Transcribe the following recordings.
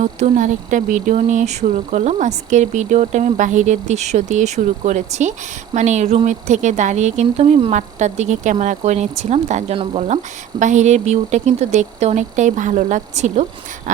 নতুন আরেকটা ভিডিও নিয়ে শুরু করলাম। আজকের ভিডিওটা আমি বাহিরের দৃশ্য দিয়ে শুরু করেছি। মানে রুমের থেকে দাঁড়িয়ে কিন্তু আমি মাঠটার দিকে ক্যামেরা করে নিচ্ছিলাম, তার জন্য বললাম। বাহিরের ভিউটা কিন্তু দেখতে অনেকটাই ভালো লাগছিল।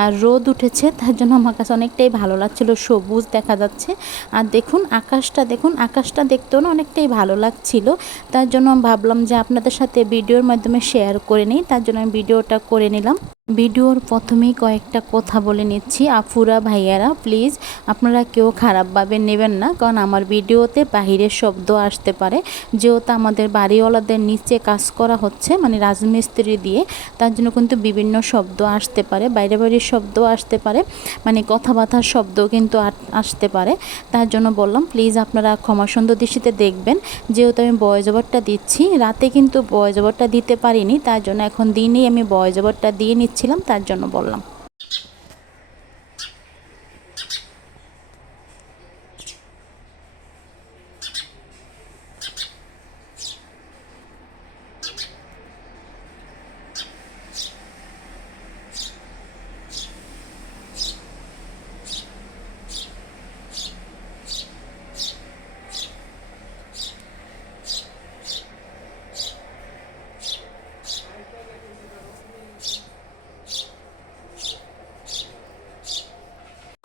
আর রোদ উঠেছে, তার জন্য আমার কাছে অনেকটাই ভালো লাগছিল। সবুজ দেখা যাচ্ছে। আর দেখুন, আকাশটা দেখুন, আকাশটা দেখতেও না অনেকটাই ভালো লাগছিল। তার জন্য ভাবলাম যে আপনাদের সাথে ভিডিওর মাধ্যমে শেয়ার করে নিই, তার জন্য আমি ভিডিওটা করে নিলাম। ভিডিওর প্রথমেই কয়েকটা কথা বলে নিচ্ছি। আফুরা ভাইয়ারা প্লিজ আপনারা কেউ খারাপভাবে নেবেন না, কারণ আমার ভিডিওতে বাহিরের শব্দ আসতে পারে। যেহেতু আমাদের বাড়িওয়ালাদের নিচে কাজ করা হচ্ছে মানে রাজমিস্ত্রি দিয়ে, তার জন্য কিন্তু বিভিন্ন শব্দ আসতে পারে, বাইরে বাইরের শব্দ আসতে পারে মানে কথাবার্তার শব্দ কিন্তু আসতে পারে। তার জন্য বললাম প্লিজ আপনারা ক্ষমা সুন্দর দৃষ্টিতে দেখবেন। যেহেতু আমি বয় জবরটা দিচ্ছি, রাতে কিন্তু বয় জবরটা দিতে পারিনি, তার জন্য এখন দিনেই আমি বয় জবরটা দিয়ে নিচ্ছিলাম তার জন্য বললাম।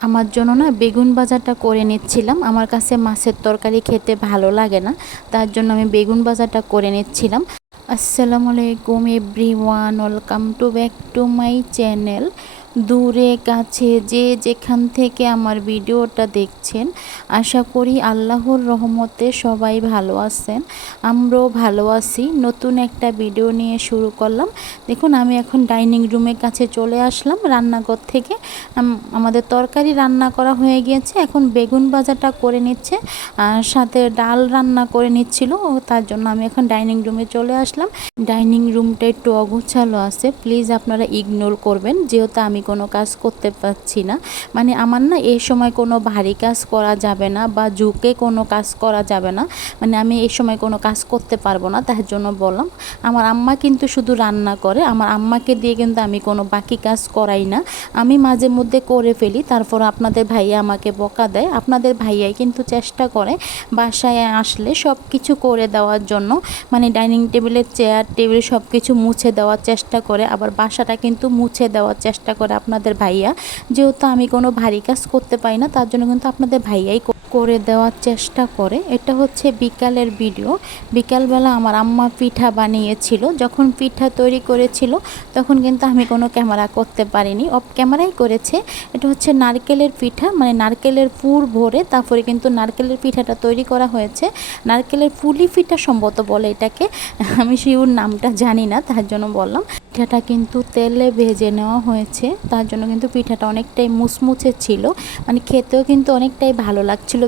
আমার জন্য না বেগুন বাজারটা করে নিচ্ছিলাম। আমার কাছে মাছের তরকারি খেতে ভালো লাগে না, তার জন্য আমি বেগুন বাজারটা করে নিচ্ছিলাম। আসসালামু আলাইকুম every one welcome to back to my channel. দূরে, কাছে, যে যেখান থেকে আমার ভিডিওটা দেখছেন, আশা করি আল্লাহর রহমতে সবাই ভালো আছেন। আমরাও ভালো আছি। নতুন একটা ভিডিও নিয়ে শুরু করলাম। দেখুন, আমি এখন ডাইনিং রুমের কাছে চলে আসলাম রান্নাঘর থেকে। আমাদের তরকারি রান্না করা হয়ে গিয়েছে। এখন বেগুন ভাজাটা করে নিচ্ছে, আর সাথে ডাল রান্না করে নিচ্ছিল। তার জন্য আমি এখন ডাইনিং রুমে চলে আসলাম। ডাইনিং রুমটা একটু অগোছালো আছে। প্লিজ আপনারা ইগনোর করবেন। যেহেতু আমি কোনো কাজ করতে পারছি না। মানে আমার না এই সময় কোনো ভারী কাজ করা যাবে না বা ঝুঁকে কোনো কাজ করা যাবে না। মানে আমি এই সময় কোনো কাজ করতে পারব না, তার জন্য বললাম। আমার আম্মা কিন্তু শুধু রান্না করে, আমার আম্মাকে দিয়ে কিন্তু আমি কোনো বাকি কাজ করাই না। আমি মাঝে মধ্যে করে ফেলি, তারপর আপনাদের ভাইয়া আমাকে বকা দেয়। আপনাদের ভাইয়াই কিন্তু চেষ্টা করে বাসায় আসলে সব কিছু করে দেওয়ার জন্য। মানে ডাইনিং টেবিলের চেয়ার, টেবিল সব কিছু মুছে দেওয়ার চেষ্টা করে, আবার বাসাটা কিন্তু মুছে দেওয়ার চেষ্টা করে। আপনাদের ভাইয়া। যেহেতু আমি কোনো ভারী কাজ করতে পারি না, তার জন্য কিন্তু আপনাদের ভাইয়াই করে দেওয়ার চেষ্টা করে। এটা হচ্ছে বিকালের ভিডিও। বিকালবেলা আমার আম্মা পিঠা বানিয়েছিল। যখন পিঠা তৈরি করেছিল, তখন কিন্তু আমি কোনো ক্যামেরা করতে পারিনি। অফ ক্যামেরাই করেছে। এটা হচ্ছে নারকেলের পিঠা। মানে নারকেলের পুর ভরে তারপরে কিন্তু নারকেলের পিঠাটা তৈরি করা হয়েছে। নারকেলের পুলি পিঠা সম্ভবত বলে এটাকে। আমি শিউর নামটা জানি না, তার জন্য বললাম। পিঠাটা কিন্তু তেলে ভেজে নেওয়া হয়েছে। তার জন্য কিন্তু পিঠাটা অনেকটাই মুচমুচে ছিল। মানে খেতেও কিন্তু অনেকটাই ভালো লাগছিল।